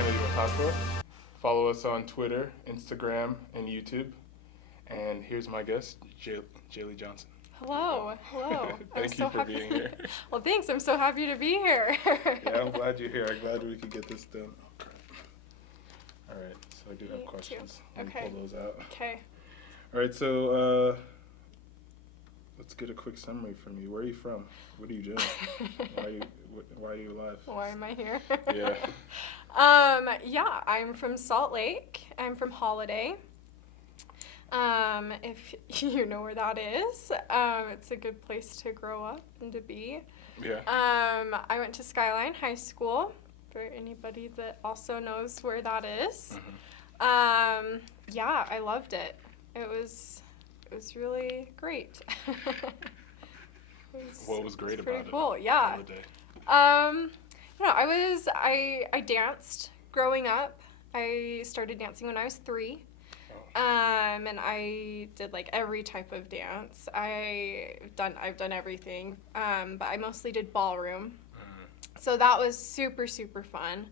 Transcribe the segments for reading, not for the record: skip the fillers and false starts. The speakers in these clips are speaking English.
Kennedy Watako. Follow us on Twitter, Instagram, and YouTube. And here's my guest, Jaylee Johnson. Hello. Thank you for being here. Well, thanks. I'm so happy to be here. Yeah, I'm glad you're here. I'm glad we could get this done. Oh, crap. All right, so I do have questions. Let me pull those out. Okay. All right, so let's get a quick summary from you. Where are you from? What are you doing? Why are you alive? Why am I here? Yeah. Yeah, I'm from Salt Lake. I'm from Holiday. If you know where that is, it's a good place to grow up and to be. Yeah. I went to Skyline High School, for anybody that also knows where that is. Mm-hmm. Yeah, I loved it. It was really great. What was great about pretty it? Cool, yeah. I danced growing up. I started dancing when I was 3. And I did like every type of dance. I've done everything. But I mostly did ballroom. So that was super, super fun.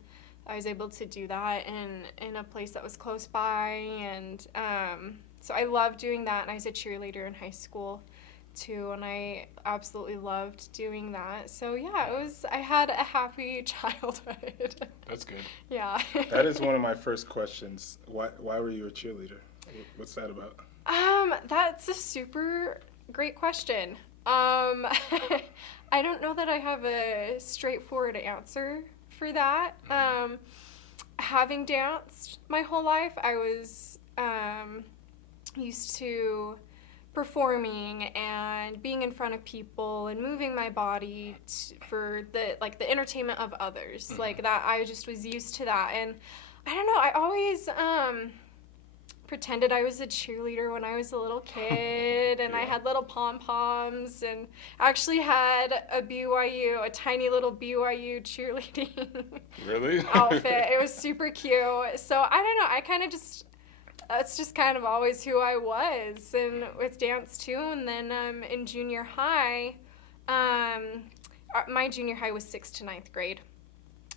I was able to do that in a place that was close by, and so I loved doing that. And I was a cheerleader in high school too, and I absolutely loved doing that. So yeah, I had a happy childhood. That's good. Yeah. That is one of my first questions. Why were you a cheerleader? What's that about? That's a super great question. I don't know that I have a straightforward answer for that. Having danced my whole life, I was used to performing and being in front of people and moving my body for the entertainment of others. Mm-hmm. Like that, I just was used to that. And I don't know, I always pretended I was a cheerleader when I was a little kid, and yeah. I had little pom-poms, and actually had a tiny little BYU cheerleading really? outfit. It was super cute. So I don't know, I kind of just, that's just kind of always who I was, and with dance too. And then in junior high, my junior high was 6th to 9th grade,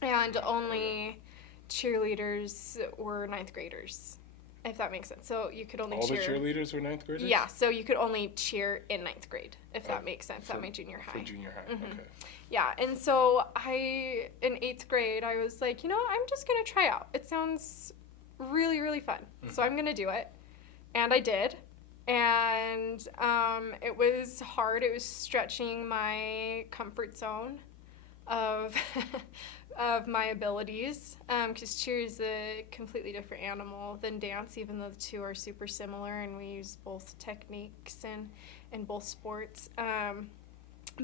and only cheerleaders were 9th graders. If that makes sense. So you could only cheer. All the cheerleaders were 9th graders? Yeah, so you could only cheer in 9th grade, if that makes sense, at my junior high. For junior high, mm-hmm. Okay. Yeah, and so in 8th grade, I was like, I'm just going to try out. It sounds really, really fun. Mm-hmm. So I'm going to do it. And I did. And it was hard. It was stretching my comfort zone of of my abilities, because cheer is a completely different animal than dance, even though the two are super similar, and we use both techniques in both sports. But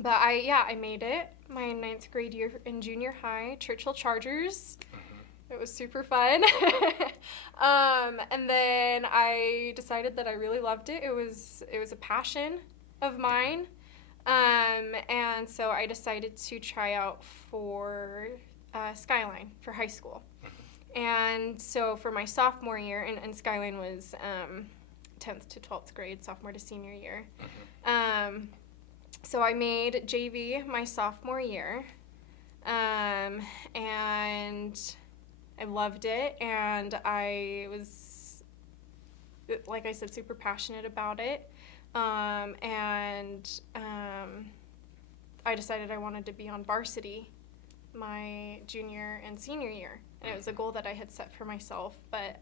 I made it my 9th grade year in junior high, Churchill Chargers. Mm-hmm. It was super fun. And then I decided that I really loved it. It was a passion of mine. And so I decided to try out for Skyline for high school. And so for my sophomore year, and Skyline was 10th to 12th grade, sophomore to senior year. So I made JV my sophomore year, and I loved it, and I was, like I said, super passionate about it. And I decided I wanted to be on varsity my junior and senior year, and it was a goal that I had set for myself. But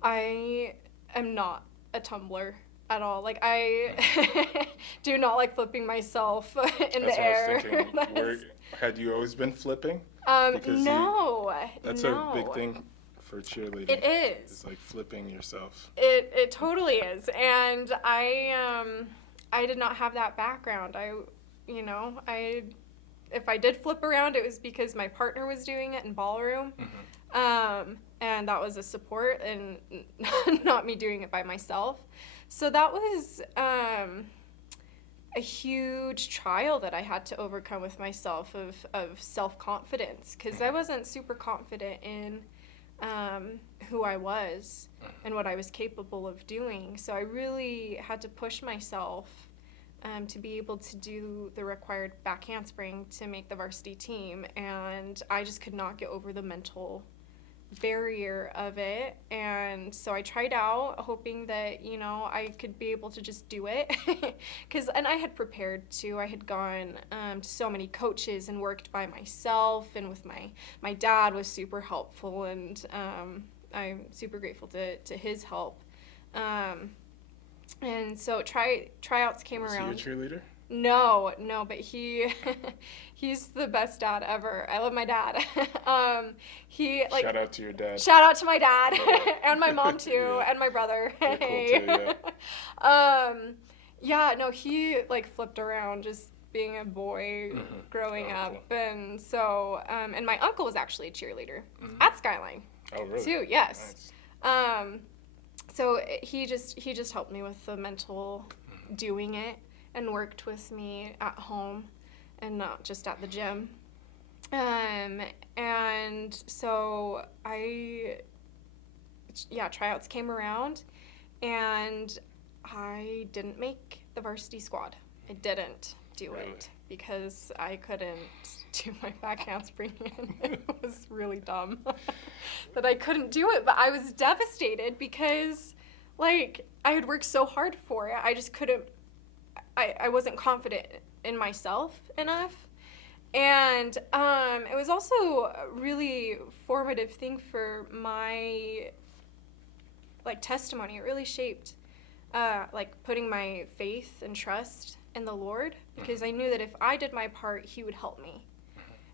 I am not a tumbler at all. Like, I do not like flipping myself in the air. That's what I was thinking. Had you always been flipping? No. That's a big thing for cheerleading. It is. It's like flipping yourself. It totally is. And I did not have that background. If I did flip around, it was because my partner was doing it in ballroom. Mm-hmm. And that was a support, and not me doing it by myself. So that was a huge trial that I had to overcome with myself of self-confidence, because I wasn't super confident in who I was and what I was capable of doing. So I really had to push myself to be able to do the required back handspring to make the varsity team, and I just could not get over the mental barrier of it, and so I tried out hoping that, you know, I could be able to just do it. And I had prepared to. I had gone to so many coaches and worked by myself, and with my dad was super helpful, and I'm super grateful to his help. And so tryouts came around. Was he your cheerleader? No, but he's the best dad ever. I love my dad. He like shout out to your dad. Shout out to my dad and my mom too, Yeah. and my brother. They're cool too, yeah. Yeah, no, he like flipped around just being a boy growing up, and so and my uncle was actually a cheerleader at Skyline. Oh, really? Too, yes. Nice. So he just helped me with the mental doing it, and worked with me at home and not just at the gym. And so tryouts came around, and I didn't make the varsity squad. I didn't do it because I couldn't do my back handspring, and it was really dumb that I couldn't do it. But I was devastated because, like, I had worked so hard for it. I just couldn't. I wasn't confident in myself enough. And it was also a really formative thing for my, like, testimony. It really shaped, like, putting my faith and trust in the Lord, because I knew that if I did my part, he would help me.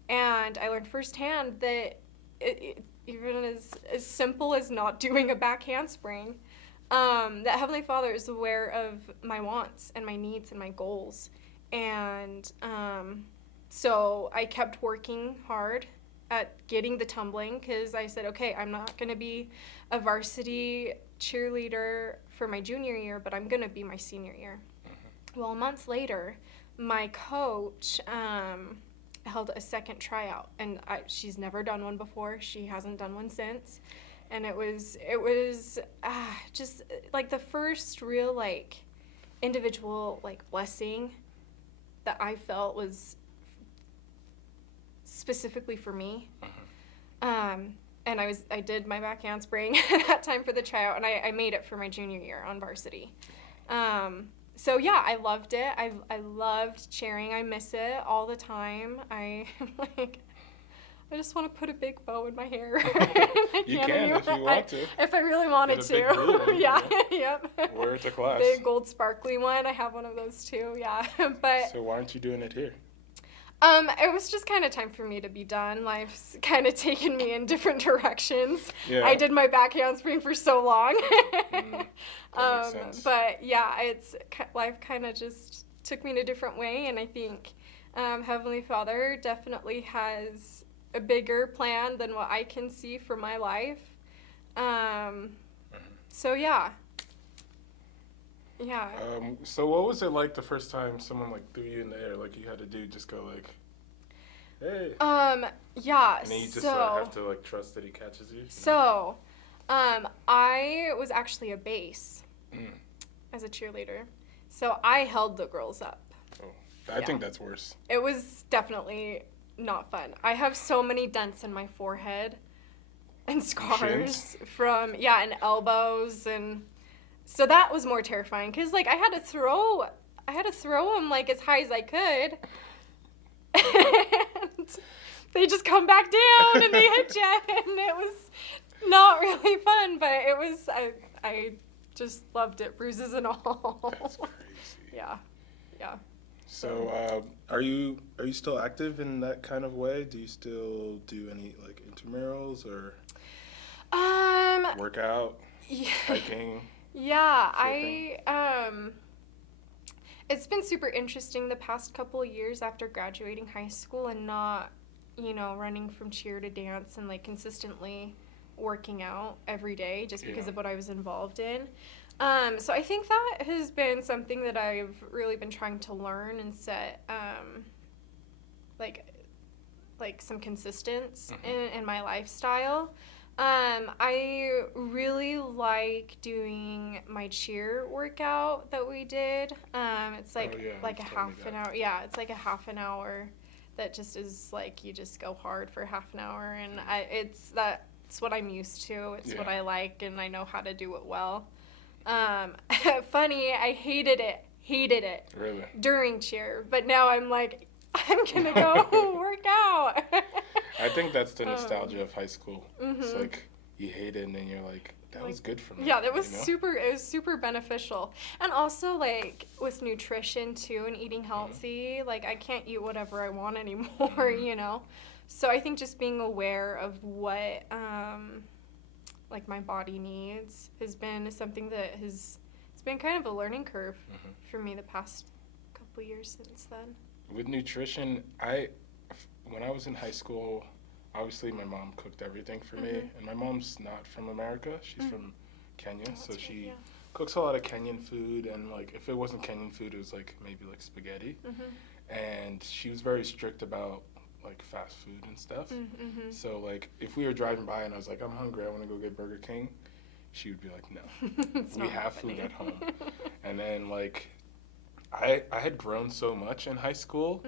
And I learned firsthand that even as simple as not doing a back handspring, that Heavenly Father is aware of my wants and my needs and my goals. And so I kept working hard at getting the tumbling, because I said, okay, I'm not going to be a varsity cheerleader for my junior year, but I'm going to be my senior year. Well, a month later, my coach held a second tryout, and she's never done one before. She hasn't done one since. And it was just like the first real, like, individual, like, blessing that I felt was specifically for me. And I did my back handspring at that time for the tryout, and I made it for my junior year on varsity. So yeah, I loved it. I loved cheering. I miss it all the time. I just want to put a big bow in my hair. You can if you want to. If I really wanted to. Get a big blue one, Yeah, yep. Wear it to class. Big gold sparkly one. I have one of those too. Yeah, but. So why aren't you doing it here? It was just kind of time for me to be done. Life's kind of taken me in different directions. Yeah. I did my back handspring for so long. That makes sense. But yeah, life kind of just took me in a different way, and I think Heavenly Father definitely has a bigger plan than what I can see for my life. So yeah. Yeah. So what was it like the first time someone, like, threw you in the air, like you had to do, just go like, hey? Yeah. And then you just have to, like, trust that he catches you. So, I was actually a base as a cheerleader, so I held the girls up. Oh, I think that's worse. It was definitely not fun. I have so many dents in my forehead and scars from and elbows, and so that was more terrifying, because, like, I had to throw them, like, as high as I could, and they just come back down and they hit you, and it was not really fun, but it was, I just loved it, bruises and all. That's crazy. Yeah. So, are you still active in that kind of way? Do you still do any, like, intramurals or workout, hiking? Yeah, it's been super interesting the past couple of years after graduating high school and not, running from cheer to dance and, like, consistently working out every day just because of what I was involved in. So I think that has been something that I've really been trying to learn and set, like some consistency in my lifestyle. I really like doing my cheer workout that we did. It's like a half an hour. Yeah, it's like a half an hour that just is like you just go hard for half an hour, and it's what I'm used to. It's Yeah. what I like, and I know how to do it well. Funny, I hated it Really? during cheer, but now I'm like, I'm gonna go work out. I think that's the nostalgia of high school. It's Mhm. like you hate it and then you're like, that was good for me. Yeah, that was you know? super beneficial. And also, like, with nutrition, too, and eating healthy, like, I can't eat whatever I want anymore, you know? So I think just being aware of what, like, my body needs has been something that it's been kind of a learning curve for me the past couple years since then. With nutrition, when I was in high school, obviously my mom cooked everything for me, and my mom's not from America. She's from Kenya, so good, she yeah. cooks a lot of Kenyan food, and like if it wasn't Kenyan food, it was like maybe like spaghetti. And she was very strict about like fast food and stuff. So like if we were driving by and I was like, I'm hungry, I want to go get Burger King, she would be like, no, we have food at home. And then like I had grown so much in high school,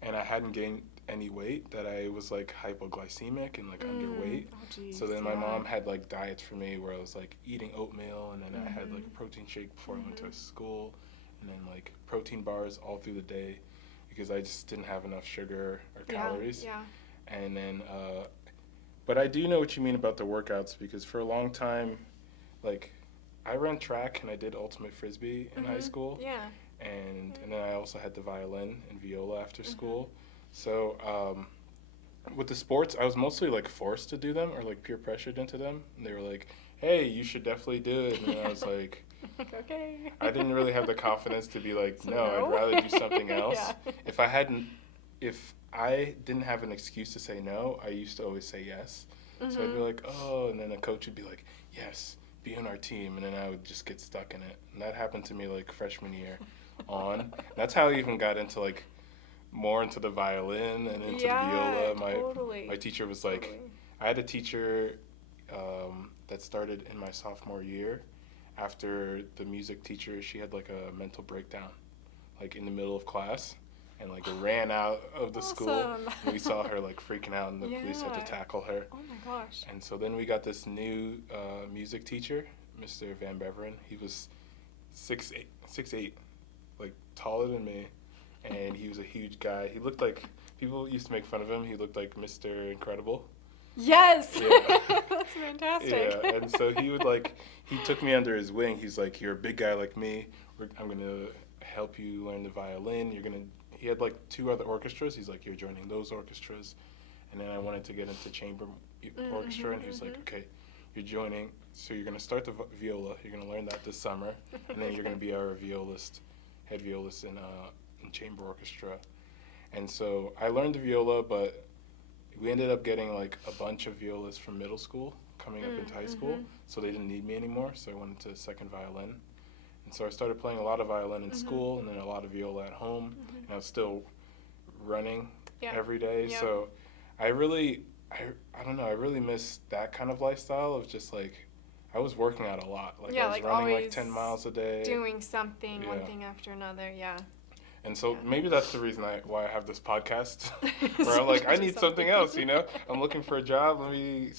and I hadn't gained any weight that I was like hypoglycemic and like underweight. Oh, geez, so then my mom had like diets for me where I was like eating oatmeal, and then I had like a protein shake before I went to school, and then like protein bars all through the day because I just didn't have enough sugar or calories. Yeah. And then but I do know what you mean about the workouts, because for a long time, like I ran track and I did ultimate frisbee in high school. Yeah. And then I also had the violin and viola after school. So with the sports, I was mostly like forced to do them or like peer pressured into them. And they were like, hey, you should definitely do it. And I was like, okay. I didn't really have the confidence to be like, So no, no? I'd rather do something else. Yeah. If I didn't have an excuse to say no, I used to always say yes. So I'd be like, oh, and then a coach would be like, yes, be on our team. And then I would just get stuck in it. And that happened to me like freshman year on. That's how I even got into like more into the violin and into the viola. My teacher was like, I had a teacher that started in my sophomore year. After the music teacher, she had like a mental breakdown, like in the middle of class, and like ran out of the school. And we saw her like freaking out, and the police had to tackle her. Oh my gosh. And so then we got this new music teacher, Mr. Van Beveren. He was 6'8", like taller than me, and he was a huge guy. He looked like, people used to make fun of him, he looked like Mr. Incredible. Yes! Yeah. That's fantastic. Yeah, and so he would like, he took me under his wing. He's like, you're a big guy like me. I'm going to help you learn the violin. He had like 2 other orchestras. He's like, you're joining those orchestras. And then I wanted to get into chamber orchestra, and he was like, okay, you're joining. So you're going to start the viola. You're going to learn that this summer. And then you're going to be our head violist in chamber orchestra. And so I learned the viola, but we ended up getting like a bunch of violas from middle school coming up into high school, so they didn't need me anymore. So I went into second violin, and so I started playing a lot of violin in school, and then a lot of viola at home. And I was still running every day. Yeah. So I don't know, I really miss that kind of lifestyle of just like, I was working out a lot. Like I was like running like always 10 miles a day. Doing something, one thing after another, And so maybe that's the reason why I have this podcast, where I'm like, I need something else, you know? I'm looking for a job. Let me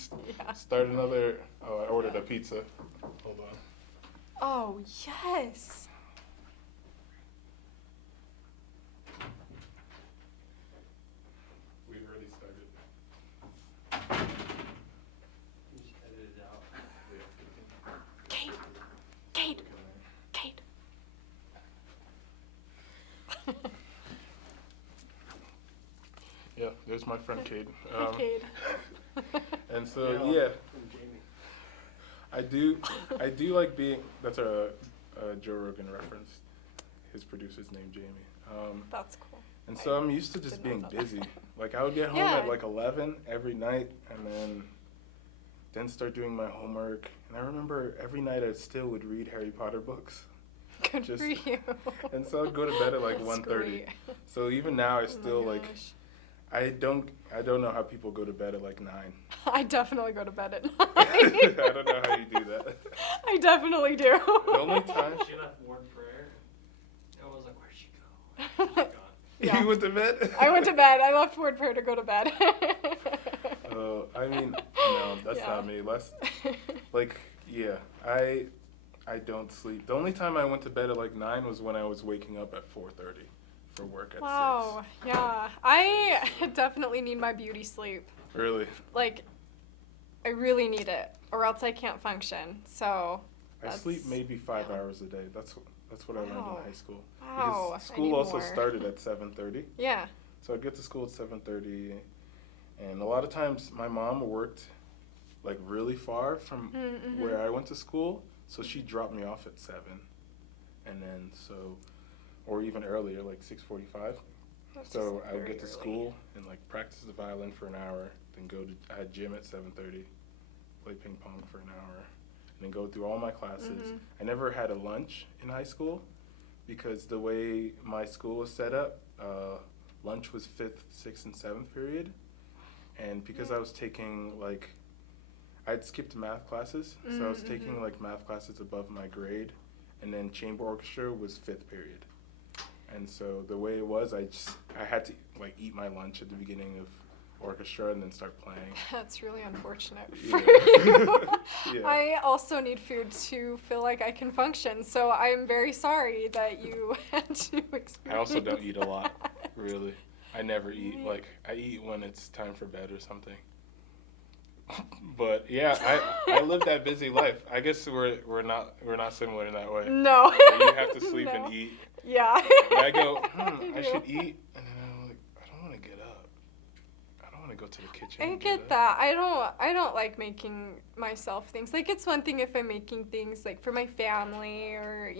start another. Oh, I ordered a pizza. Hold on. Oh, yes. We've already started. Just edit it out. Kate. Yeah, there's my friend Cade. Kate. And so yeah, I do like being. That's a Joe Rogan reference. His producer's named Jamie. That's cool. And so I'm used to just Didn't know being that. busy. Like I would get home at like 11 every night, and then start doing my homework. And I remember every night I still would read Harry Potter books. Good for you. And so I'd go to bed at like That's 1:30. great. So even now I still Oh my like, gosh. I don't know how people go to bed at like 9. I definitely go to bed at 9. I don't know how you do that. I definitely do. The only time She left word prayer. I was like, where'd she go? She's gone. Yeah. you went to bed? I went to bed. I left word prayer to go to bed. I mean, no, that's Yeah. not me. I don't sleep. The only time I went to bed at like 9 was when I was waking up at 4:30 for work at Wow. Yeah. I definitely need my beauty sleep. 6. Really? Like, I really need it, or else I can't function. So. I sleep maybe 5 yeah. hours a day. That's what I learned Wow. in high school. Wow. Because I school need also more. started at 7:30. Yeah. So I'd get to school at 7:30, and a lot of times my mom worked like really far from Mm-hmm. where I went to school, so she dropped me off at 7, and then or even earlier, like 6:45. So I would get to school and like practice the violin for an hour, then I had gym at 7:30, play ping pong for an hour, and then go through all my classes. Mhm. I never had a lunch in high school because the way my school was set up, lunch was 5th, 6th, and 7th period, and because I was taking I'd skipped math classes, so I was taking like math classes above my grade, and then chamber orchestra was 5th period. And so the way it was, I had to like eat my lunch at the beginning of orchestra and then start playing. That's really unfortunate Yeah. for you. Yeah. I also need food to feel like I can function, so I'm very sorry that you had to experience I also don't eat a lot, that. really. I never eat. Right. Like, I eat when it's time for bed or something. But yeah, I live that busy life. I guess we're not similar in that way. No. Where you have to sleep No. and eat. Yeah. And I go, I do. should eat, and then I'm like, I don't want to get up. I don't want to go to the kitchen. I and get up. that. I don't like making myself things. Like, it's one thing if I'm making things like for my family, or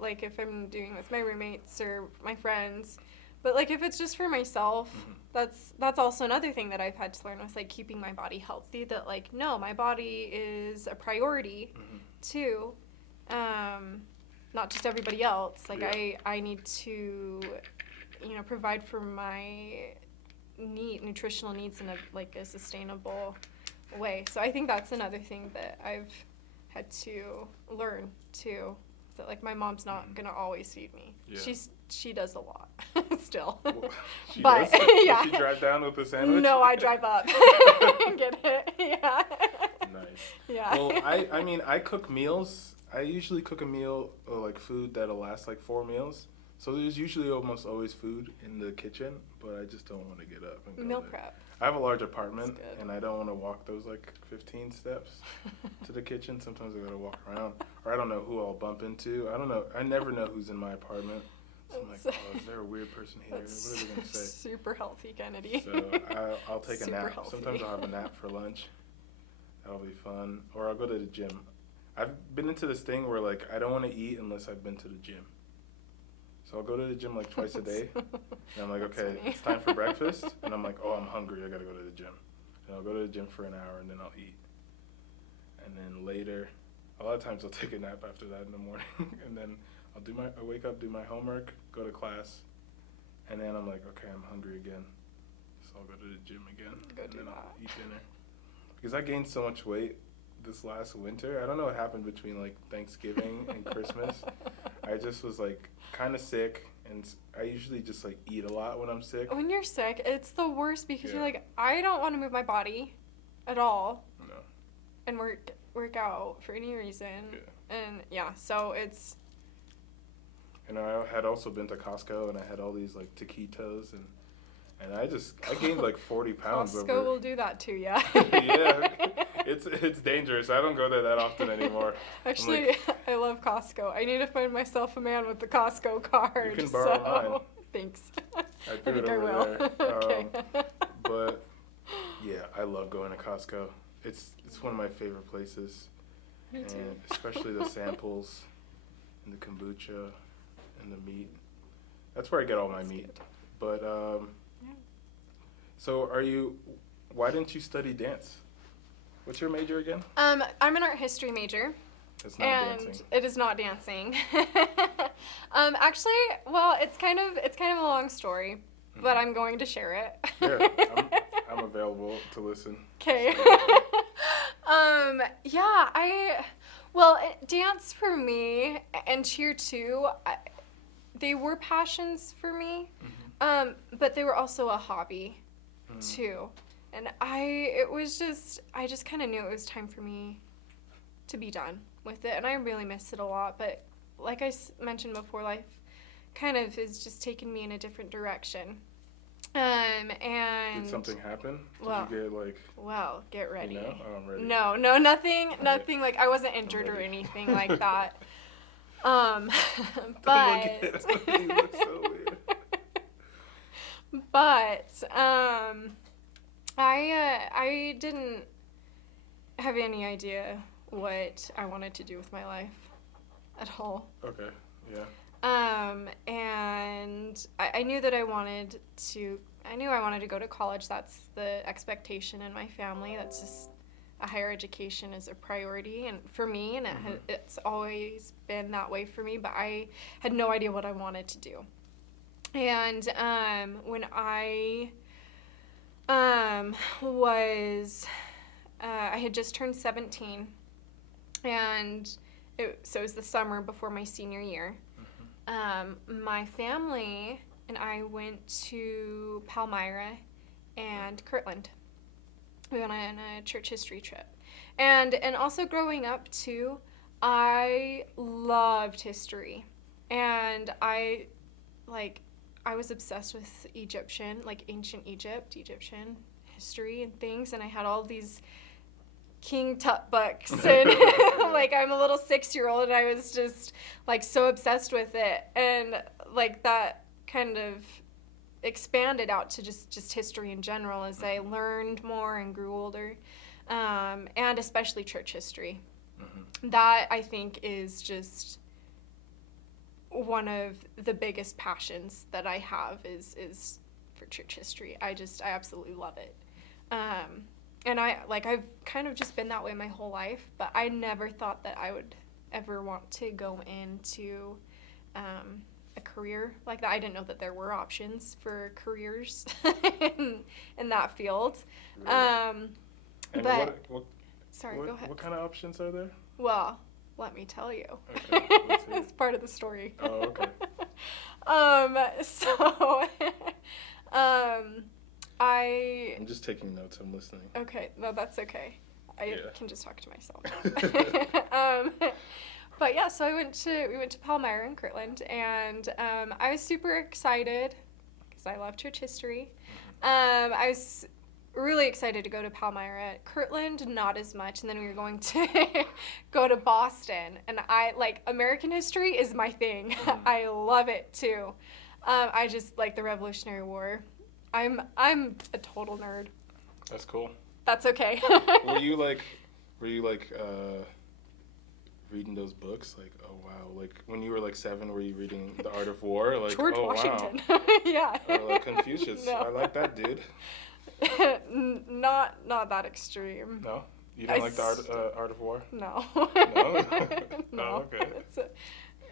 like if I'm doing with my roommates or my friends. But like if it's just for myself, that's also another thing that I've had to learn with like keeping my body healthy. That like no, my body is a priority too, not just everybody else. Like Yeah. I need to, provide for my nutritional needs in a sustainable way. So I think that's another thing that I've had to learn too. That like my mom's not gonna always feed me. Yeah. She does a lot still. Well, she But does? yeah. Does she drive down with a sandwich? No, I drive up and get it. Yeah. Nice. Yeah. Well, I mean, I cook meals. I usually cook a meal, like food that'll last like 4 meals. So there's usually almost always food in the kitchen, but I just don't want to get up and go Meal there. prep. I have a large apartment, That's good. and I don't want to walk those like 15 steps to the kitchen. Sometimes I gotta walk around, or I don't know who I'll bump into. I don't know. I never know who's in my apartment. So I'm like, oh, is there a weird person here? What That's are they gonna say? super healthy, Kennedy. So I'll take a Super nap. healthy. Sometimes I'll have a nap for lunch. That'll be fun. Or I'll go to the gym. I've been into this thing where like I don't want to eat unless I've been to the gym. So I'll go to the gym like twice a day. And I'm like, That's okay, funny. it's time for breakfast. And I'm like, oh, I'm hungry. I got to go to the gym. And I'll go to the gym for an hour and then I'll eat. And then later, a lot of times I'll take a nap after that in the morning. And then I wake up, do my homework, go to class. And then I'm like, okay, I'm hungry again. So I'll go to the gym again. Go and do then I'll that. eat dinner. Because I gained so much weight this last winter. I don't know what happened between like Thanksgiving and Christmas. I just was like kind of sick, and I usually just like eat a lot when I'm sick. When you're sick, it's the worst because you're Yeah. like, I don't want to move my body at all No. and work out for any reason. Yeah. And yeah, so it's And I had also been to Costco, and I had all these like taquitos, and I gained like 40 pounds Costco over. will do that to you. Yeah, it's dangerous. I don't go there that often anymore. Actually, like, I love Costco. I need to find myself a man with the Costco card. You can borrow so mine. Thanks. I I threw think it I over will. there. Okay. But yeah, I love going to Costco. It's one of my favorite places. Me too. And especially the samples and the kombucha and the meat. That's where I get all my That's meat. good. But Yeah. so why didn't you study dance? What's your major again? I'm an art history major. It's not And dancing. it is not dancing. Actually, well, it's kind of a long story, but I'm going to share it. Yeah, I'm available to listen. Okay. Dance for me and cheer too, they were passions for me, but they were also a hobby too. And I just kind of knew it was time for me to be done with it, and I really miss it a lot, but like I mentioned before, life kind of is just taking me in a different direction. And Did something happen? Did well, you get like? well, get ready. You know? Oh, I'm ready. No, nothing. Like I wasn't injured or ready. anything like that. Don't But look at him. He looks so weird. but I didn't have any idea what I wanted to do with my life at all. Okay. Yeah. And I knew that I wanted to go to college. That's the expectation in my family. That's just a higher education is a priority and for me, and it's always been that way for me, but I had no idea what I wanted to do. And when I I had just turned 17, and it was the summer before my senior year. My family and I went to Palmyra and Kirtland. We went on a church history trip. And also growing up too, I loved history. And I was obsessed with ancient Egyptian history and things, and I had all these King Tut books, and I'm a little 6-year-old, and I was just so obsessed with it, and that kind of expanded out to just history in general as I learned more and grew older, and especially church history. That I think is just one of the biggest passions that I have is for church history. I absolutely love it. And I've kind of just been that way my whole life, but I never thought that I would ever want to go into a career like that. I didn't know that there were options for careers in that field. And But sorry, go ahead. What kind of options are there? Well, let me tell you. Okay, let's hear it. It's part of the story. Oh, okay. I'm just taking notes. I'm listening. Okay, no, that's okay. I Yeah. can just talk to myself. But yeah, so we went to Palmyra in Kirtland, and I was super excited because I love church history. I was really excited to go to Palmyra. Kirtland, not as much, and then we were going to go to Boston, and American history is my thing. I love it too. I just like the Revolutionary War. I'm a total nerd. That's cool. That's okay. Were you reading those books? Oh wow! When you were 7, were you reading The Art of War? George Washington. Wow. Yeah. Or Confucius. No. I like that dude. Not that extreme. No, you don't like the Art of War? No. No. No. Oh, okay.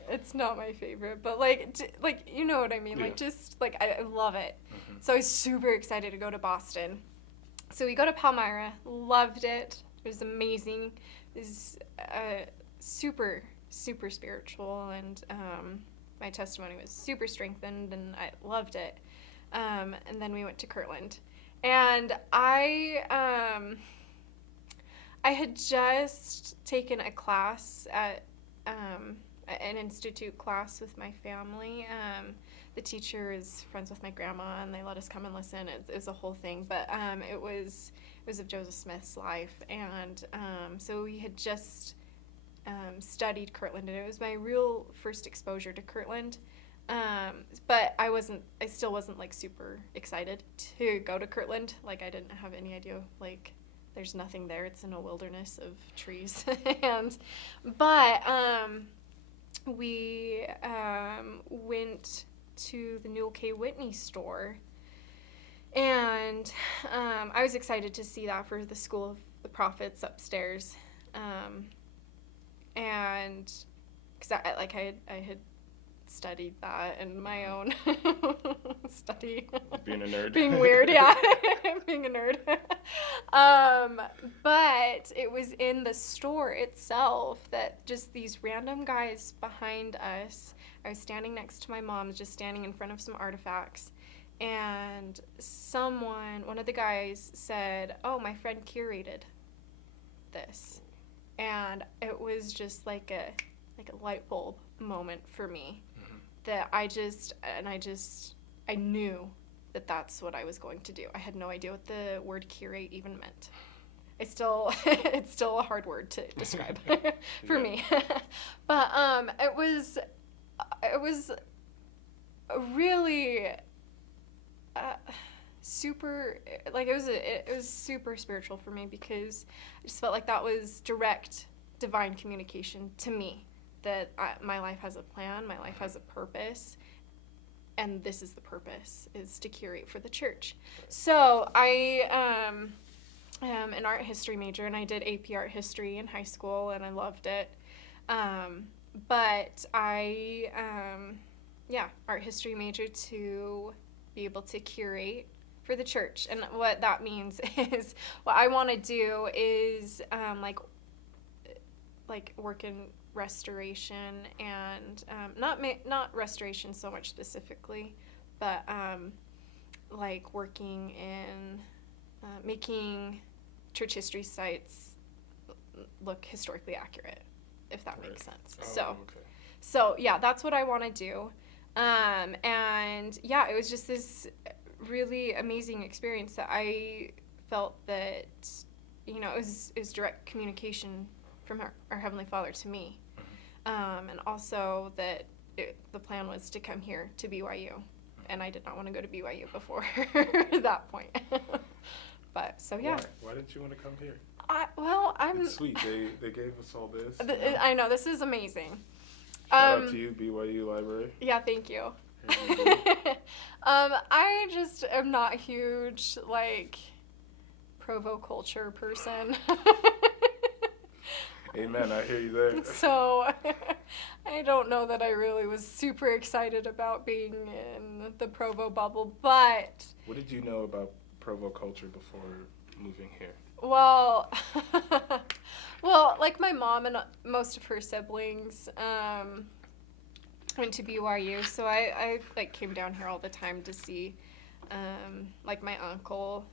It's not my favorite, but you know what I mean. Yeah. I love it. So I was super excited to go to Boston. So we go to Palmyra. Loved it. It was amazing. It was super, super spiritual, and my testimony was super strengthened, and I loved it. And then we went to Kirtland, and I had just taken a class at an institute class with my family. The teacher is friends with my grandma, and they let us come and listen. It was a whole thing, but it was of Joseph Smith's life, and so we had just studied Kirtland, and it was my real first exposure to Kirtland. But I still wasn't super excited to go to Kirtland. I didn't have any idea, there's nothing there. It's in a wilderness of trees. But we went to the Newell K. Whitney store, and I was excited to see that for the School of the Prophets upstairs. And because I had studied that in my own study. Being a nerd. Being weird, yeah. Being a nerd. But it was in the store itself that just these random guys behind us, I was standing next to my mom, just standing in front of some artifacts, and one of the guys said, "Oh, my friend curated this," and it was just like a light bulb moment for me, that I knew that that's what I was going to do. I had no idea what the word curate even meant. It's still a hard word to describe for me. But it was really super, like, it was super spiritual for me, because I just felt like that was direct divine communication to me, that my life has a plan, my life has a purpose, and this is the purpose, is to curate for the church. So I am an art history major, and I did AP art history in high school, and I loved it. But I, art history major to be able to curate for the church. And what that means is, what I want to do is like work in restoration, and not restoration so much specifically, but like working in making church history sites look historically accurate, if that makes sense. So yeah, that's what I want to do. And yeah, it was just this really amazing experience that I felt that, it was direct communication from our Heavenly Father to me. And also that the plan was to come here to BYU, and I did not want to go to BYU before that point. But so yeah. Why didn't you want to come here? It's sweet. They gave us all this. I know, this is amazing. Shout out to you, BYU Library. Yeah, thank you. I just am not a huge Provo culture person. Amen. I hear you there. So I don't know that I really was super excited about being in the Provo bubble, but what did you know about Provo culture before moving here? Well, like my mom and most of her siblings went to BYU, so I came down here all the time to see like my uncle,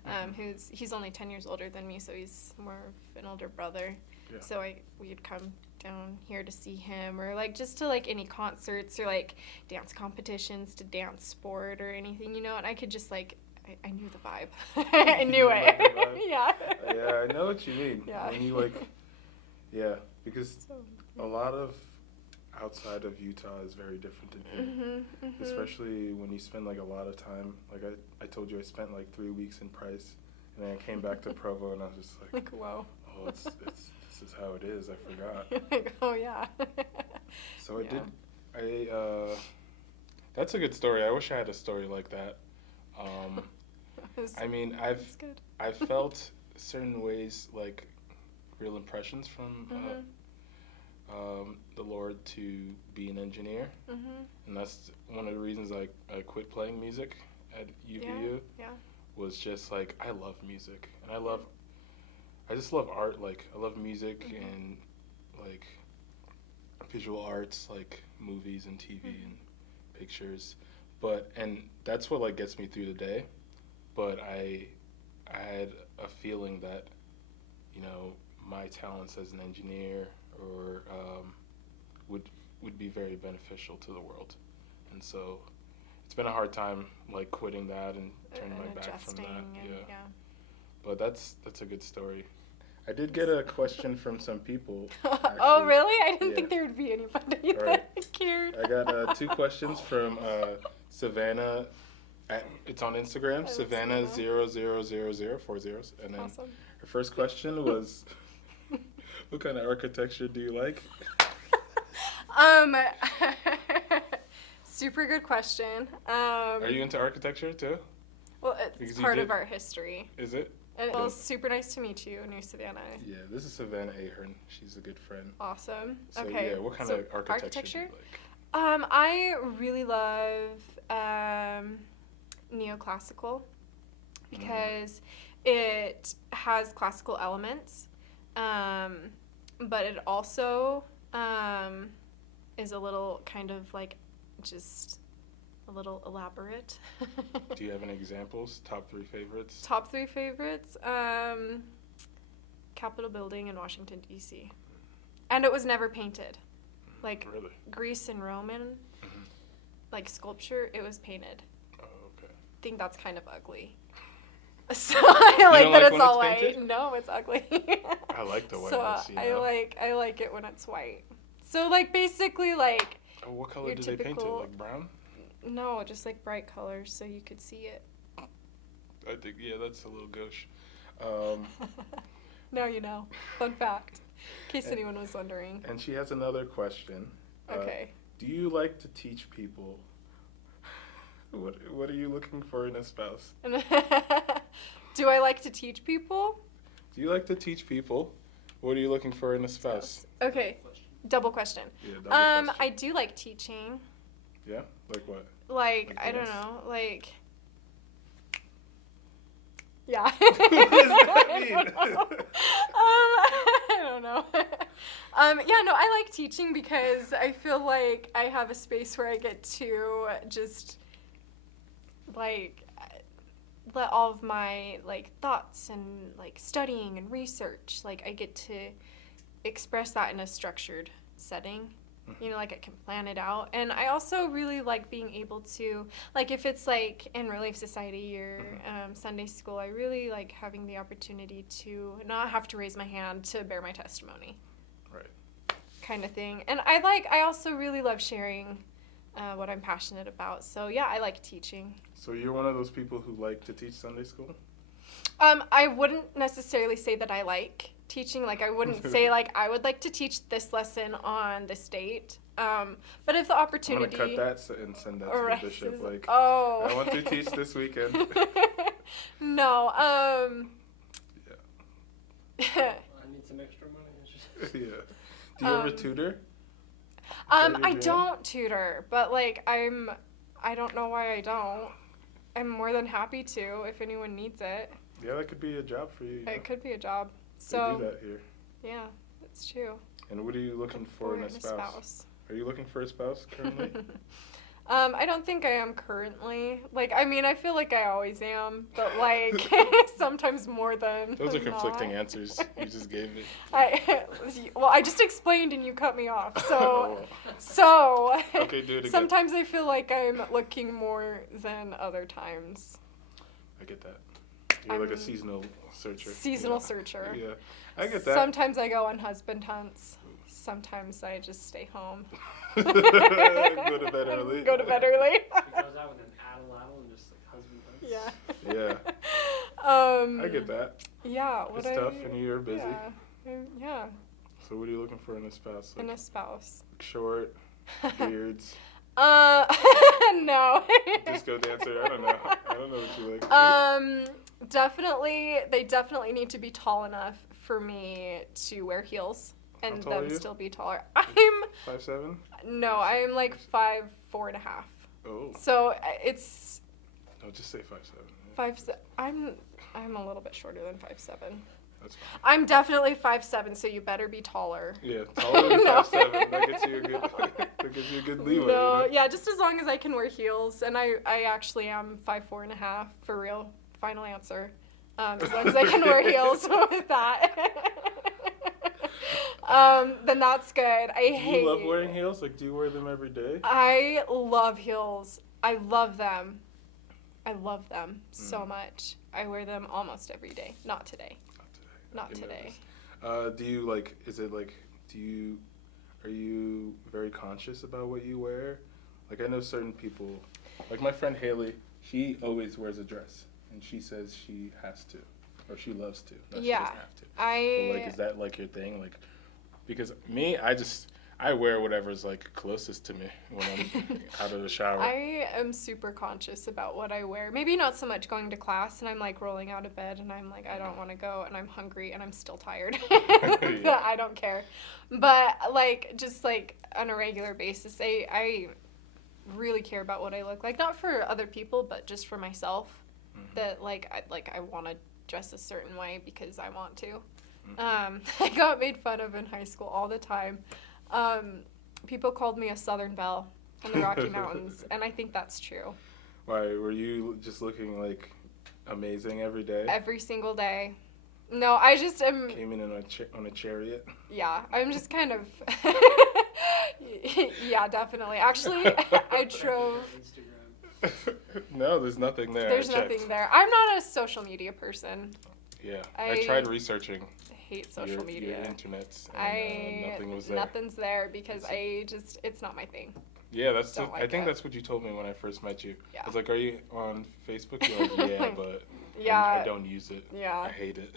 he's only 10 years older than me, so he's more of an older brother. Yeah. So we'd come down here to see him, or just to any concerts or dance competitions, to dance sport or anything, and I could just I knew the vibe. I knew it. Yeah. Yeah, I know what you mean. Yeah. When you yeah, because a lot of outside of Utah is very different than here. Mm-hmm, mm-hmm. Especially when you spend a lot of time. I told you I spent 3 weeks in Price, and then I came back to Provo, and I was just whoa. Oh, this is how it is. I forgot. Oh yeah. So that's a good story. I wish I had a story like that. I've felt certain ways, real impressions from the Lord to be an engineer, and that's one of the reasons I quit playing music at UVU. Yeah. Was just I love music, and I just love art. I love music and visual arts, movies and TV and pictures. And that's what gets me through the day. But I had a feeling that, my talents as an engineer or would be very beneficial to the world. And so it's been a hard time quitting that and turning my back from that. Yeah. But that's a good story. I did get a question from some people. Actually. Oh, really? I didn't think there would be anybody that cared. I got 2 questions from Savannah. It's on Instagram, Savannah 000040. And then awesome. Her first question was, what kind of architecture do you like? Super good question. Are you into architecture too? Well, it's part of our history. Is it? And well, super nice to meet you, New Savannah. Yeah, this is Savannah Ahern. She's a good friend. Awesome. So, okay. Yeah, what kind of architecture do you like? I really love neoclassical because it has classical elements, but it also is a little kind of just a little elaborate. Do you have any examples? Top 3 favorites? Top 3 favorites? Capitol Building in Washington, D.C. And it was never painted. Like, Really? Greece and Roman, Mhm. like, sculpture, it was painted. Oh, okay. I think that's kind of ugly. So I like don't that like it's when all it's white. painted? No, it's ugly. I like the So whiteness, you I know? like it when it's white. So like basically like Oh, what color your do they paint it? typical- Like brown? no, just like bright colors so you could see it. I think, yeah, that's a little gauche. Now you know. Fun fact. In case And- anyone was wondering. And she has another question. Okay. Do you like to teach people? What are you looking for in a spouse? Do I like to teach people? Do you like to teach people? What are you looking for in a spouse? Okay. Double question. Yeah, double I question. do like teaching. Yeah? Like what? Like, Like I don't dance? know, like yeah. What does that mean? I don't know. Yeah, no, I like teaching because I feel like I have a space where I get to just like let all of my like thoughts and like studying and research, like I get to express that in a structured setting. You know, like I can plan it out. And I also really like being able to, like if it's like in Relief Society or Sunday school, I really like having the opportunity to not have to raise my hand to bear my testimony. Right. Kind of thing. And I also really love sharing what I'm passionate about. So yeah, I like teaching. So you're one of those people who like to teach Sunday school? I wouldn't necessarily say that I like teaching. Like I wouldn't say like I would like to teach this lesson on this date. But if the I'm opportunity. gonna cut that and send that to Right. the bishop. Like, Oh. I want to teach this weekend. No. Yeah. I need some extra money. Yeah. Do you ever tutor? I your dream? don't tutor, but like I don't know why I don't. I'm more than happy to if anyone needs it. Yeah, that could be a job for you. you know? It could be a job. They So do that here. yeah, that's true. And what are you looking for in a spouse? Are you looking for a spouse currently? I don't think I am currently. Like, I mean, I feel like I always am, but like sometimes more than. Those are conflicting not. answers you just gave me. I just explained and you cut me off. So, Oh, so. Okay, do it again. Sometimes I feel like I'm looking more than other times. I get that. You're like a I'm seasonal searcher. Seasonal yeah. searcher. Yeah, I get that. Sometimes I go on husband hunts. Sometimes I just stay home. Go to bed early. Go to bed early. He goes out with an addle and just like husband hunts. Yeah. I get that. Yeah. It's tough and you're busy. Yeah. So what are you looking for in a spouse? Like In a spouse. short, beards, No. disco dancer. I don't know. I don't know what you like. They definitely need to be tall enough for me to wear heels and How tall are them you? still be taller. I'm 5'7"? like 5'4.5". Oh. So it's No, just say 5'7". 5'7". I'm a little bit shorter than 5'7". That's fine. I'm definitely 5'7", so you better be taller. Yeah, taller than No. 5'7". That gets you a good. That gives you a good leeway. No, you know? yeah, just as long as I can wear heels, and I actually am 5'4.5" for real. Final answer. As long as I can wear heels with that, then that's good. Do you love wearing heels? Like, do you wear them every day? I love heels. I love them. I love them so Mm. much. I wear them almost every day. Not today. Not I get today. nervous. Do you like? Is it like? Are you very conscious about what you wear? Like I know certain people, like my friend Haley. She always wears a dress, and she says she has to, or she loves to. Not Yeah. She doesn't have to. But like, is that like your thing? Like, because me, I wear whatever's like closest to me when I'm out of the shower. I am super conscious about what I wear. Maybe not so much going to class and I'm like rolling out of bed and I'm like, I don't want to go and I'm hungry and I'm still tired. Yeah. I don't care. But like, just like on a regular basis, I really care about what I look like. Not for other people, but just for myself. Mhm. That like I want to dress a certain way because I want to. Mhm. I got made fun of in high school all the time. People called me a Southern Belle. in the Rocky Mountains, and I think that's true. Why, were you just looking like amazing every day? Every single day. No, I just am. Came in on a chariot? Yeah, I'm just kind of. Yeah, definitely. Actually, I drove. No, there's nothing there. There's nothing there. I'm not a social media person. Yeah, I tried researching. Hate social media. Your internets, and nothing was there. Nothing's there because it's not my thing. Yeah, I think it. that's what you told me when I first met you. Yeah. I was like, "Are you on Facebook?" You're like, "Yeah, but yeah, I don't use it. Yeah, I hate it."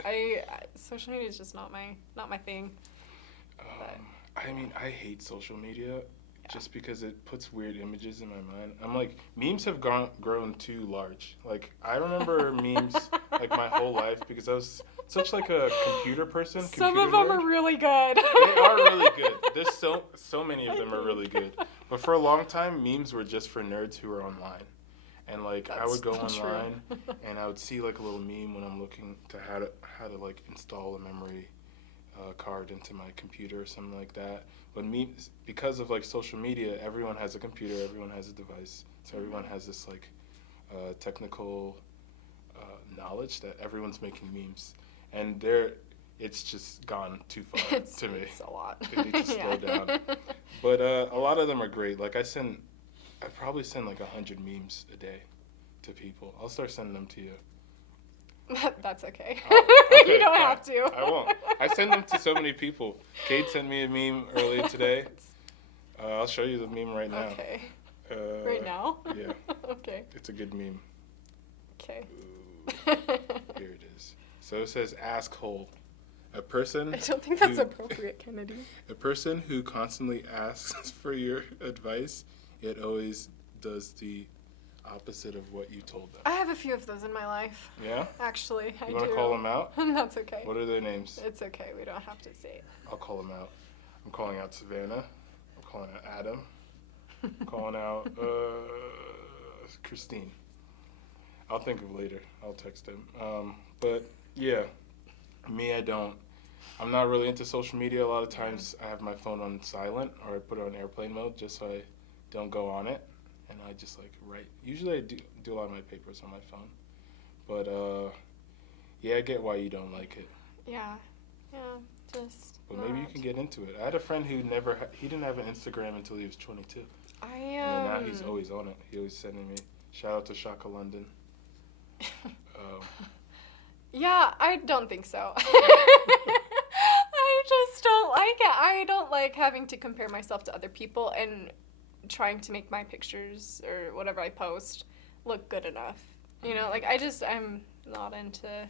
Social media is just not my thing. I mean, I hate social media just because it puts weird images in my mind. I'm like, memes have grown too large. Like, I remember memes like my whole life because I was such like a computer person. Some of them are really good. They are really good. There's so many of them are really good. But for a long time, memes were just for nerds who were online. And like I would go online and I would see like a little meme when I'm looking to how to like install a memory card into my computer or something like that. But memes, because of like social media, everyone has a computer, everyone has a device, so everyone has this like technical knowledge that everyone's making memes, and it's just gone too far to me. It's a lot. It needs to slow down. But a lot of them are great. Like I probably send like 100 memes a day to people. I'll start sending them to you. That's okay. Okay, You don't fine. have to. I won't. I send them to so many people. Kate sent me a meme earlier today. I'll show you the meme right now. Okay. Right now? Yeah. Okay. It's a good meme. Okay. Ooh, here it is. So it says asshole. A person. I don't think that's appropriate, Kennedy. A person who constantly asks for your advice, yet always does the opposite of what you told them. I have a few of those in my life. Yeah? Actually, I do. You want to call them out? That's okay. What are their names? It's okay. We don't have to say it. I'll call them out. I'm calling out Savannah. I'm calling out Adam. I'm calling out Christine. I'll think of later. I'll text him. But yeah, me, I'm not really into social media. A lot of times I have my phone on silent or I put it on airplane mode just so I don't go on it. And I just like write. Usually I do a lot of my papers on my phone. But yeah, I get why you don't like it. Yeah. Just. But maybe you can get into it. I had a friend who he didn't have an Instagram until he was 22. And now he's always on it. He always sending me. Shout out to Shaka London. Yeah, I don't think so. I just don't like it. I don't like having to compare myself to other people and trying to make my pictures or whatever I post look good enough. You know, like I'm not into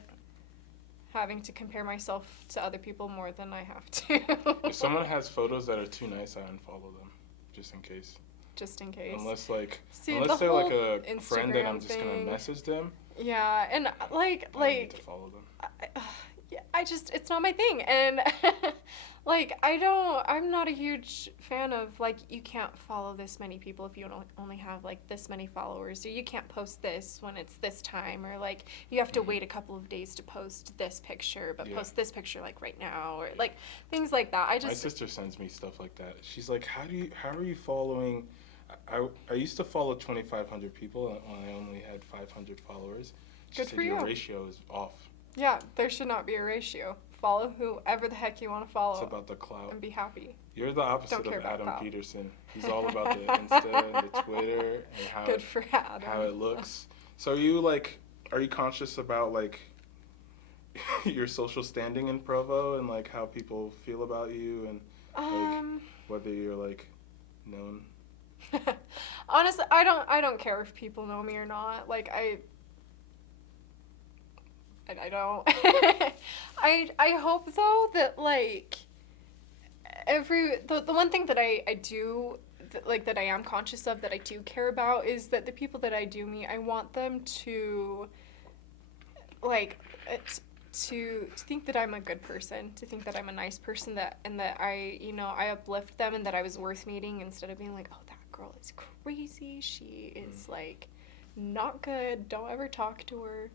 having to compare myself to other people more than I have to. If someone has photos that are too nice, I unfollow them, just in case. Just in case. Unless the they're like whole a friend that I'm just gonna message them. Yeah, and I need to follow them. It's not my thing, and I'm not a huge fan of like you can't follow this many people if you only have like this many followers, or you can't post this when it's this time, or like you have to wait a couple of days to post this picture, but post this picture like right now, or like things like that. My sister sends me stuff like that. She's like, how are you following? I used to follow 2,500 people when I only had 500 followers. She Good said for you. Your ratio is off. Yeah, there should not be a ratio. Follow whoever the heck you want to follow. It's about the clout. And be happy. You're the opposite Don't care of about Adam clout. Peterson. He's all about the Insta and the Twitter and Good for Adam. how it looks. So are you conscious about like your social standing in Provo and like how people feel about you and like whether you're like known? Honestly, I don't care if people know me or not. Like I don't. I hope though that like the one thing that I do that I am conscious of that I do care about is that the people that I do meet, I want them to like to think that I'm a good person, to think that I'm a nice person, and that I uplift them and that I was worth meeting, instead of being like, oh, that girl is crazy, she is like not good, don't ever talk to her.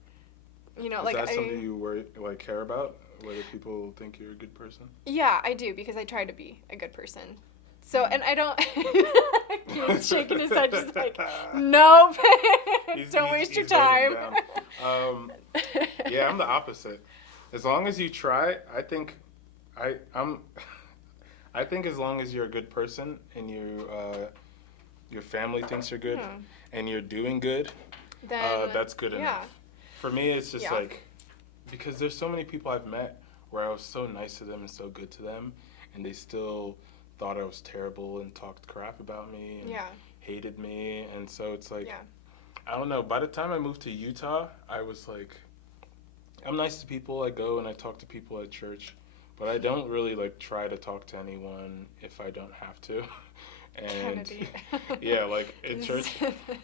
Is that something you care about? Whether people think you're a good person? Yeah, I do, because I try to be a good person. So, and I don't, Keith's shaking his head just like, nope, don't waste your time. Yeah, I'm the opposite. As long as you try, I think I think as long as you're a good person and your family thinks you're good and you're doing good, Then, that's good enough. For me, it's just like, because there's so many people I've met where I was so nice to them and so good to them, and they still thought I was terrible and talked crap about me and hated me. And so it's like, I don't know. By the time I moved to Utah, I was like, I'm nice to people. I go and I talk to people at church, but I don't really like try to talk to anyone if I don't have to. And yeah, like in church,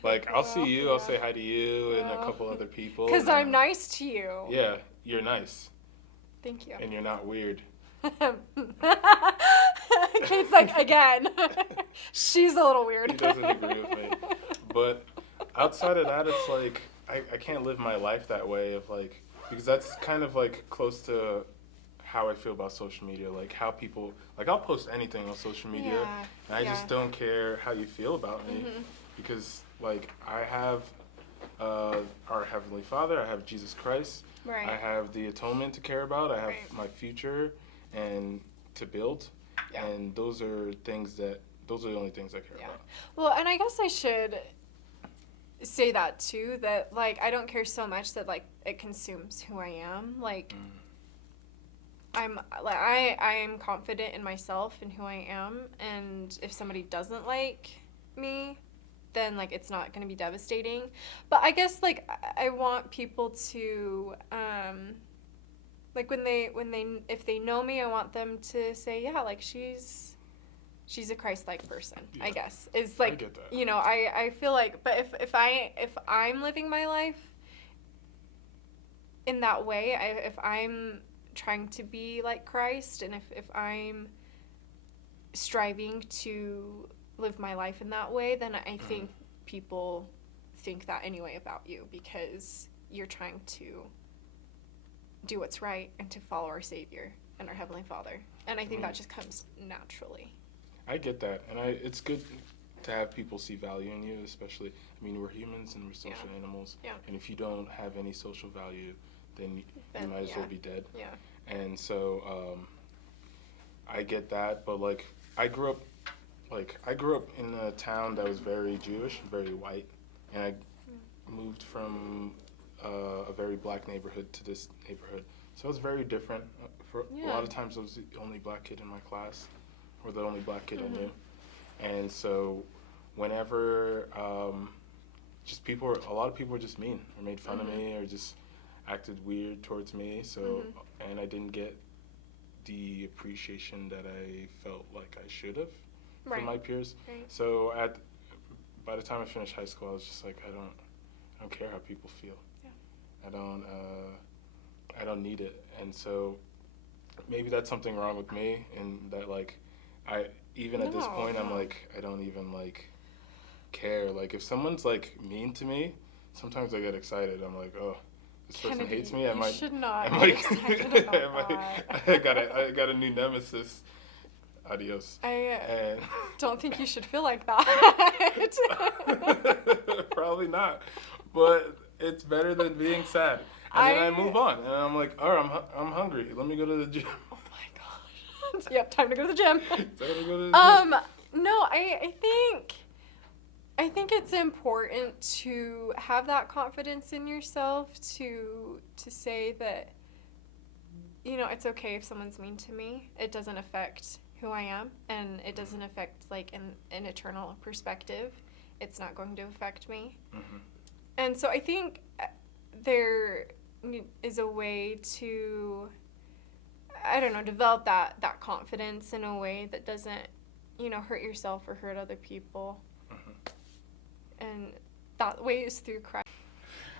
like I'll see you, I'll say hi to you and a couple other people. Because I'm nice to you. Yeah, you're nice. Thank you. And you're not weird. Kate's like, again, she's a little weird. He doesn't agree with me. But outside of that, it's like, I can't live my life that way of like, because that's kind of like close to how I feel about social media. Like how people, like I'll post anything on social media and I just don't care how you feel about me because like I have our Heavenly Father, I have Jesus Christ, I have the atonement to care about, I have my future and to build, and those are the only things I care about. Well, and I guess I should say that too, that like I don't care so much that like it consumes who I am. Like I am confident in myself and who I am, and if somebody doesn't like me, then like it's not going to be devastating. But I guess like I want people to like if they know me, I want them to say, yeah, like she's a Christ-like person. I guess is like, I get that. you know, I feel like, but if I'm living my life in that way, if I'm trying to be like Christ, and if I'm striving to live my life in that way, then I think people think that anyway about you, because you're trying to do what's right and to follow our Savior and our Heavenly Father. And I think that just comes naturally. I get that, and it's good to have people see value in you, especially, I mean, we're humans and we're social animals, and if you don't have any social value, then you might as well be dead. And so I get that, but like I grew up in a town that was very Jewish, very white, and I moved from a very black neighborhood to this neighborhood, so it was very different. For a lot of times I was the only black kid in my class, or the only black kid I knew, and so whenever a lot of people were just mean or made fun of me or just acted weird towards me, so and I didn't get the appreciation that I felt like I should have from my peers. So by the time I finished high school, I was just like, I don't care how people feel. I don't need it. And so maybe that's something wrong with me, and that like even at this point I'm like, I don't even like care. Like if someone's like mean to me, sometimes I get excited. I'm like, oh, this person hates me. I should not be excited about that. I got a new nemesis. Adios. I don't think you should feel like that. Probably not, but it's better than being sad. And then I move on, and I'm like, all right, I'm hungry. Let me go to the gym. Oh my gosh. Yep, time to go to the gym. No, I think it's important to have that confidence in yourself to say that, you know, it's okay if someone's mean to me. It doesn't affect who I am, and it doesn't affect like an eternal perspective. It's not going to affect me. And so I think there is a way to, I don't know, develop that confidence in a way that doesn't, you know, hurt yourself or hurt other people. And that way is through Christ.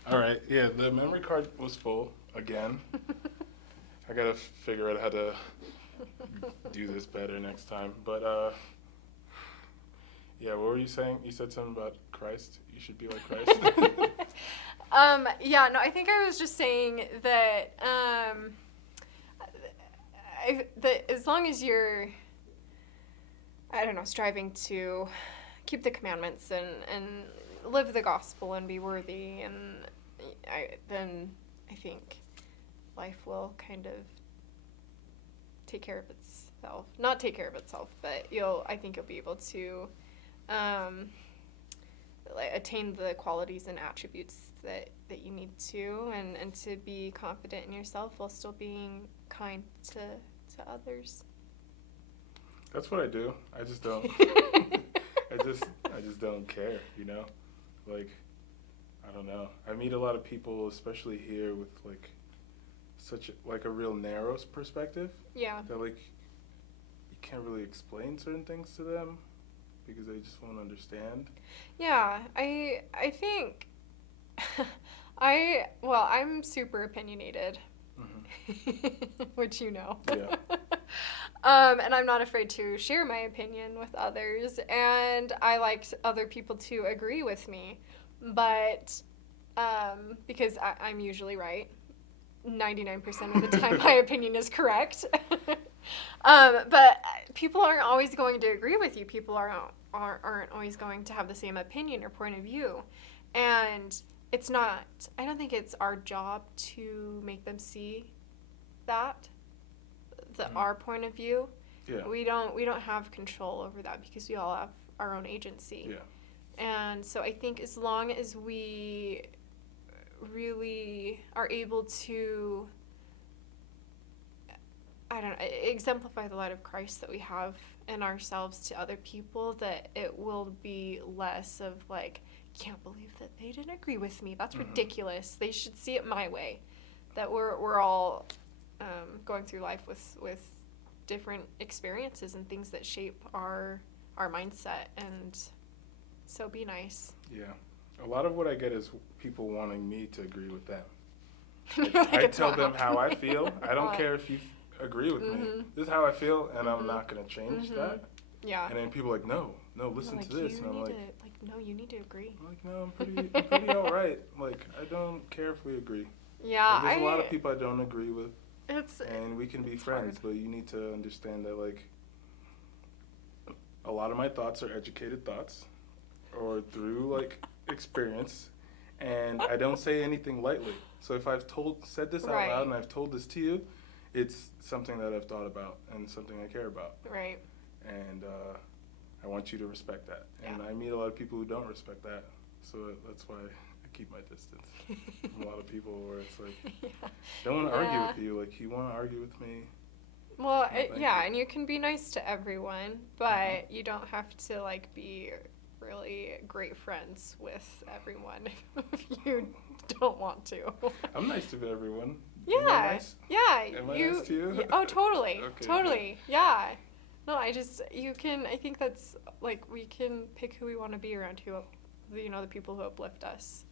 All right, yeah, the memory card was full again. I gotta figure out how to do this better next time. But yeah, what were you saying? You said something about Christ. You should be like Christ. Yeah, no, I think I was just saying that that as long as you're I don't know, striving to keep the commandments and live the gospel and be worthy, and then I think life will kind of take care of itself. Not take care of itself, but I think you'll be able to attain the qualities and attributes that you need to, and to be confident in yourself while still being kind to others. That's what I do. I just don't. I just don't care, you know? Like, I don't know. I meet a lot of people, especially here, with like such a real narrow perspective. Yeah. That like you can't really explain certain things to them because they just won't understand. Yeah, I think I'm super opinionated. Mm-hmm. Which you know. Yeah. And I'm not afraid to share my opinion with others, and I like other people to agree with me, but because I'm usually right, 99% of the time my opinion is correct. But people aren't always going to agree with you. People aren't always going to have the same opinion or point of view, and I don't think it's our job to make them see that. Our point of view. Yeah. We don't have control over that because we all have our own agency. Yeah. And so I think as long as we really are able to, I don't know, exemplify the light of Christ that we have in ourselves to other people, that it will be less of like, can't believe that they didn't agree with me. That's ridiculous. They should see it my way. That we're all going through life with different experiences and things that shape our mindset, and so be nice. Yeah. A lot of what I get is people wanting me to agree with them. Like I tell them how I feel. I don't care if you agree with me. This is how I feel, and I'm not going to change that. Yeah. And then people are like, no, listen to this. And I'm like, no, you need to agree. I'm like, no, I'm pretty all right. Like, I don't care if we agree. Yeah. Like, there's a lot of people I don't agree with. And we can be friends, hard. but you need to understand that, like, a lot of my thoughts are educated thoughts or through, like, experience, and I don't say anything lightly. So if I've said this out loud and I've told this to you, it's something that I've thought about and something I care about. Right. And I want you to respect that. And Yeah. I meet a lot of people who don't respect that, so that's why I keep my distance from a lot of people where it's like, don't want to argue with you. Like, you want to argue with me? Well, you. and you can be nice to everyone, but you don't have to, like, be really great friends with everyone if you don't want to. I'm nice to everyone. Yeah. Am I nice? Yeah. Am I nice to you? Oh, totally. Okay, totally. Good. Yeah. No, I think that's, like, we can pick who we want to be around, the people who uplift us,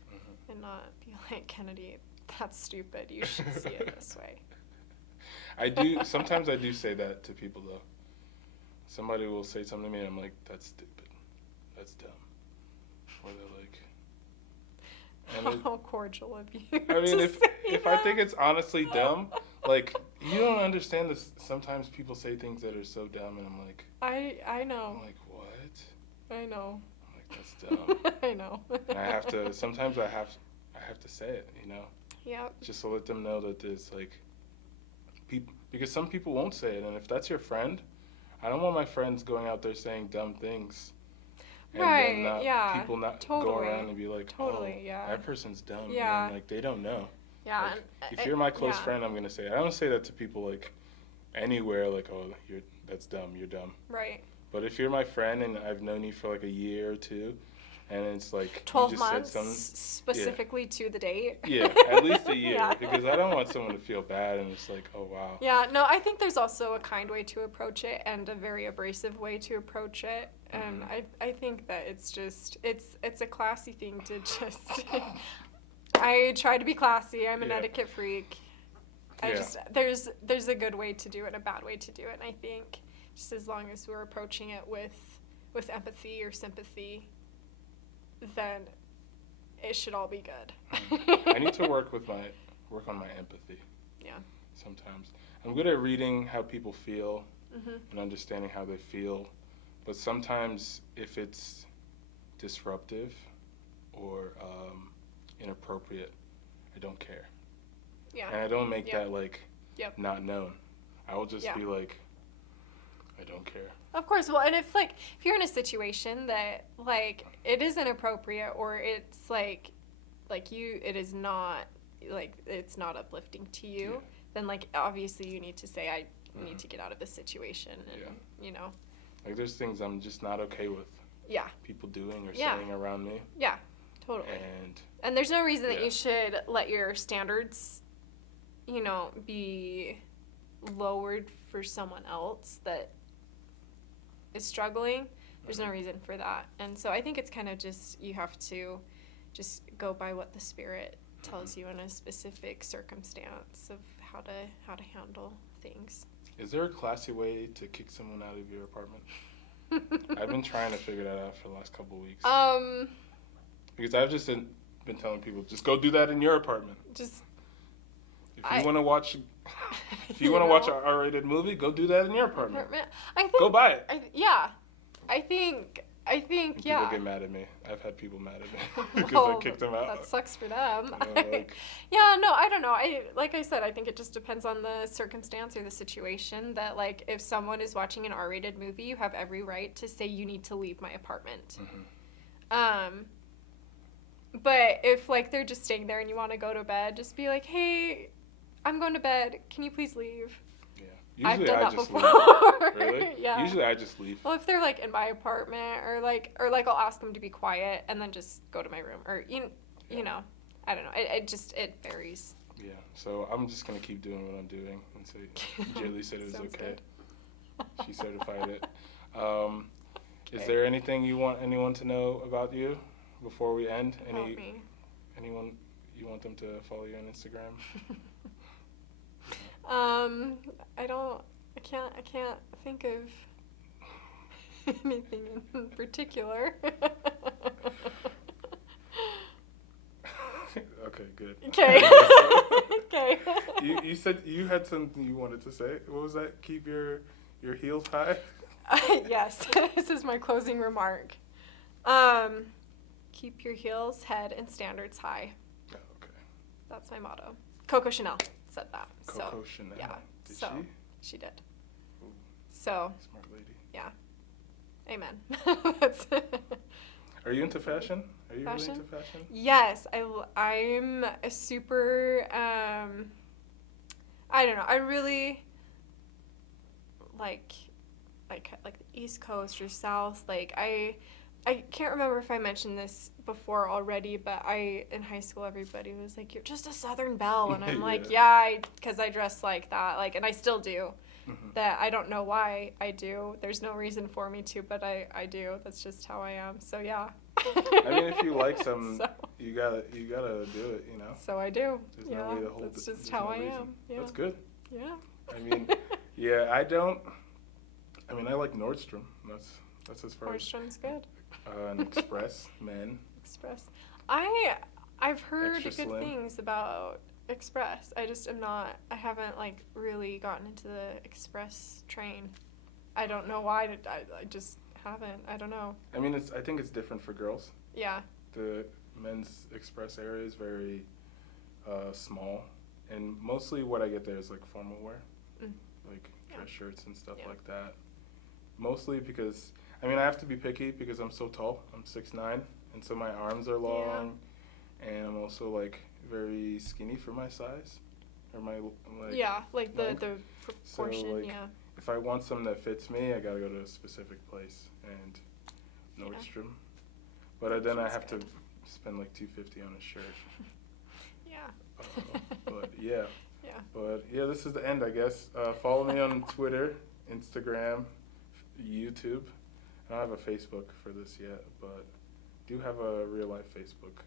and not be like, Kennedy, that's stupid. You should see it this way. Sometimes I do say that to people, though. Somebody will say something to me, and I'm like, that's stupid. That's dumb. Or they're like... How cordial of you. I mean, if I think it's honestly dumb, like, you don't understand this. Sometimes people say things that are so dumb, and I'm like... I know. I'm like, what? I know. I'm like, that's dumb. I know. And I have to... Sometimes I have to say it, you know? Yeah. Just to let them know that it's, like... Because some people won't say it, and if that's your friend, I don't want my friends going out there saying dumb things. And then people not go around and be like, that person's dumb. Yeah. And, like, they don't know. Yeah. Like, if you're my close friend, I'm going to say it. I don't say that to people, like, anywhere, like, oh, that's dumb, you're dumb. Right. But if you're my friend and I've known you for, like, a year or two, and it's like 12 you just months said something, specifically to the date. Yeah, at least a year, because I don't want someone to feel bad and it's like, oh wow. Yeah, no, I think there's also a kind way to approach it and a very abrasive way to approach it, and I think that it's a classy thing to just. I try to be classy. I'm an etiquette freak. There's a good way to do it and a bad way to do it, and I think just as long as we're approaching it with empathy or sympathy, then it should all be good. I need to work on my empathy. Yeah. Sometimes I'm good at reading how people feel and understanding how they feel, But sometimes if it's disruptive or inappropriate, I don't care. Yeah. And I don't make Yeah. that like Yep. not known. I will just Yeah. be like, I don't care. Of course. Well, and if you're in a situation that like it is inappropriate or it's like it is not like it's not uplifting to you, then like obviously you need to say I need to get out of this situation, and you know. Like there's things I'm just not okay with. Yeah. People doing or Yeah. saying around me. Yeah. Totally. And there's no reason that you should let your standards, you know, be lowered for someone else that is struggling. There's no reason for that. And so I think it's kind of just, you have to just go by what the Spirit tells you in a specific circumstance of how to handle things. Is there a classy way to kick someone out of your apartment? I've been trying to figure that out for the last couple of weeks. Because I've just been telling people, just go do that in your apartment. Just if you want to watch, watch an R-rated movie, go do that in your apartment. I think, go buy it. I think, and people get mad at me. I've had people mad at me because well, I kicked them out. That sucks for them. Like, I don't know. Like I said, I think it just depends on the circumstance or the situation. That like if someone is watching an R-rated movie, you have every right to say you need to leave my apartment. But if like they're just staying there and you want to go to bed, just be like, hey, I'm going to bed. Can you please leave? Yeah. Usually I've done I that just before. leave. Really? Yeah. Usually I just leave. Well, if they're like in my apartment or I'll ask them to be quiet and then just go to my room or you know, I don't know. It varies. Yeah. So I'm just gonna keep doing what I'm doing and say Jaylee said it was okay. She certified it. Is there anything you want anyone to know about you before we end? Anyone you want them to follow you on Instagram? I can't think of anything in particular. Okay, good. Okay. Okay. You said you had something you wanted to say. What was that? Keep your heels high? Yes. This is my closing remark. Keep your heels, head, and standards high. Oh, okay. That's my motto. Coco Chanel said that. Coco Chanel. Yeah. Did she? She did. Ooh. So. Smart lady. Yeah. Amen. That's Are you into fashion? Are you fashion? really into fashion? Yes, I'm a super. I don't know. I really like the East Coast or South. Like I can't remember if I mentioned this before already, but in high school everybody was like, "You're just a Southern belle," and I'm like, "Yeah," because I dress like that, like, and I still do. Mm-hmm. That I don't know why I do. There's no reason for me to, but I do. That's just how I am. So yeah. I mean, if you like something, you gotta do it. You know. So I do. There's no way to hold that's just how I am. Yeah. That's good. Yeah. I mean, yeah, I don't. I mean, I like Nordstrom. That's as far Nordstrom's good. And Express, men. Express. I've heard Extra good slim. things about Express. I just am not. I haven't like really gotten into the Express train. I don't know why. I just haven't. I don't know. I mean, I think it's different for girls. Yeah. The men's Express area is very small, and mostly what I get there is like formal wear, like dress shirts and stuff like that. Mostly because, I mean, I have to be picky because I'm so tall. I'm 6'9", and so my arms are long, and I'm also like very skinny for my size, or my like the proportion. So, like, if I want something that fits me, I gotta go to a specific place, and Nordstrom. But then I have to spend like $250 on a shirt. Yeah. But yeah. Yeah. But yeah, this is the end, I guess. Follow me on Twitter, Instagram, YouTube. I don't have a Facebook for this yet, but do have a real life Facebook.